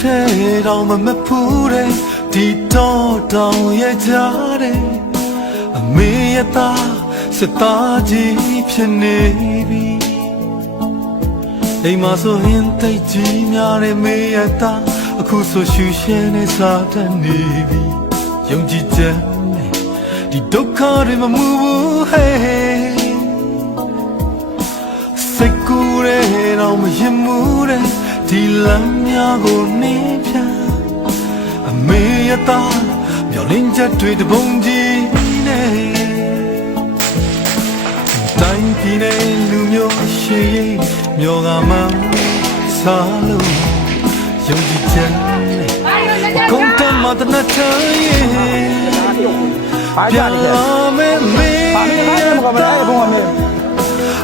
ထဲတော့မဖူးတဲ့ဒီတော့တောင်ရဲ့ကြားတဲ့အမေရသားစသားကြီးဖြစ်နေပြီအိမ်မှာဆိုရင်တိတ်ကြီးများတဲ့မေရသားအခုဆိုရှူရှင်းနေစားတတ်နေပြီယုံကြည်ချက်နဲ့ဒီဒုက္ခတွေမမှုဘူးဟဲ့စိတ်ကူးရဲတော့မရင်မှုတဲ့ဒီလမ်းများကိုနေပြအမေရသားမျောလင်းချက်တွေတပုံကြီးနဲ့တိုင်းပြည်နဲ့လူမျိုးရှိရင်မျောကမှစားလို့ယုံကြည်ချက်နဲ့ကုန်တမတနထရဲ့ပြန်လာမယ်မေ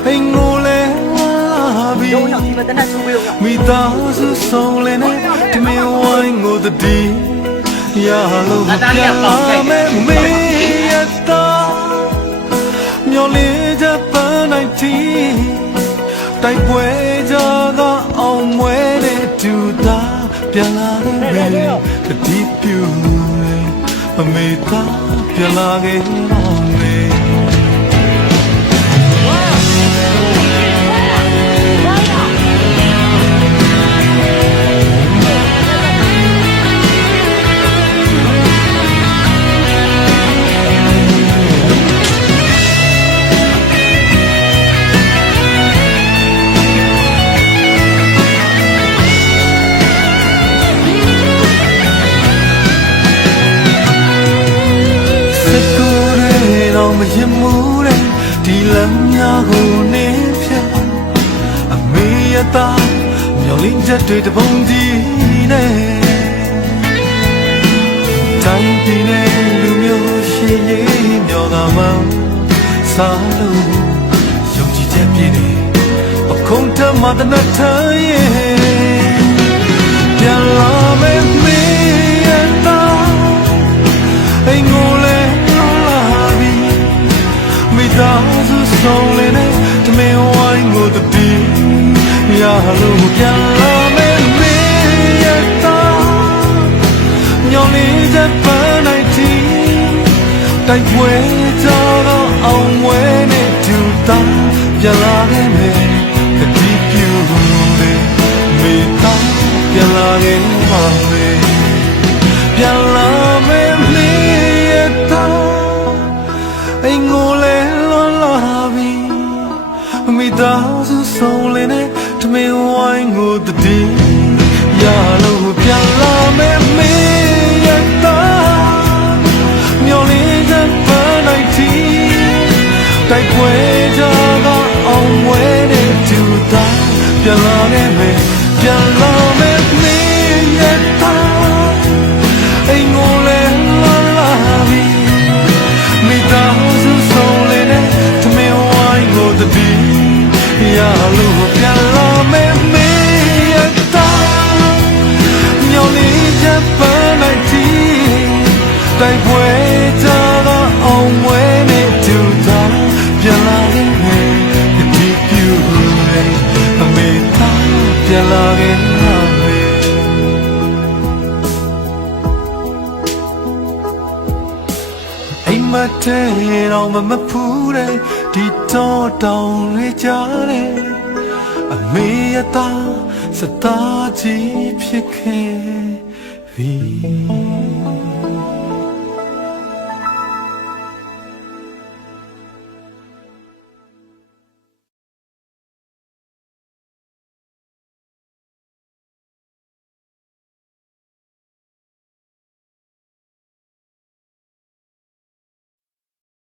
အိမ်ကိုလဲမိသားစုဆုံးလည်းနဲ့တမင်ဝိုင်းကိုတတိရလို့ပြန်လာမယ်မေရတာမျောလေးချက်ပန်းနိုင်တီတိုက်ပွဲကြကအောင်မွဲတဲ့တူတာပြန်လာမယ်တတိပြူအမေသားပြန်လာခဲ့တော့မယ်မရင်မှုတဲ့ဒီလမ်းများကိုနေဖြတ်အမေရသားမျောလင်းချက်တွေတပုံကြီးနဲ့တိုင်းပြည်နဲ့လူမျိုးရှိရင်မျောကမှစားလို့ယုံကြည်ချက်ပြည့်နေအခုံးထမတနထရဲ့ပြန်လာမယ်မေရသားအိမ်ကိုလဲသားစုဆုံးလည်းနဲ့တမင်ဝိုင်းကိုတပီးရလို့ပြန်လာမယ်မေရတာညောင်းလေးချက်ပန်းနိုင်တီတိုက်ပွဲကြတော့အောင်ဝဲနဲ့တူတာပြန်လာခဲ့မယ်တတိပြူလေးမေသားပြန်လာခဲ့ပါလေပြန်လာမယ်မေရတာအိမ်ကိုလဲမိသားစုဆုံးလည်းနဲ့တမင်ဝိုင်းကိုတတိရလို့ပြန်လာမယ်မေရတာမျောလေးချက်ပန်းနိုင်တီတိုက်ပွဲကြကအောင်ဝဲတဲ့တူတာပြန်လာခဲ့မယ်ပြန်လာမယ်မေရတာအိမ်ကိုလဲလာပြီမိသားစုဆုံးလည်းနဲ့တမင်ဝိုင်းကိုတတိရလို့ပြန်လာမယ်မေရတာညောင်းလေးချက်ပန်းနိုင်တီတိုက်ပွဲကြတော့အောင်ဝဲနဲ့တူတာပြန်လာခဲ့မယ်ဒီပြူလေးအမေသားပြန်လာခဲ့မယ်အိမ်မထဲတော့မဖူးတဲ့ဒီတော့တောင်လေးကြားတဲ့အမေရသားစသားကြီးဖြစ်ခဲ့ပြီ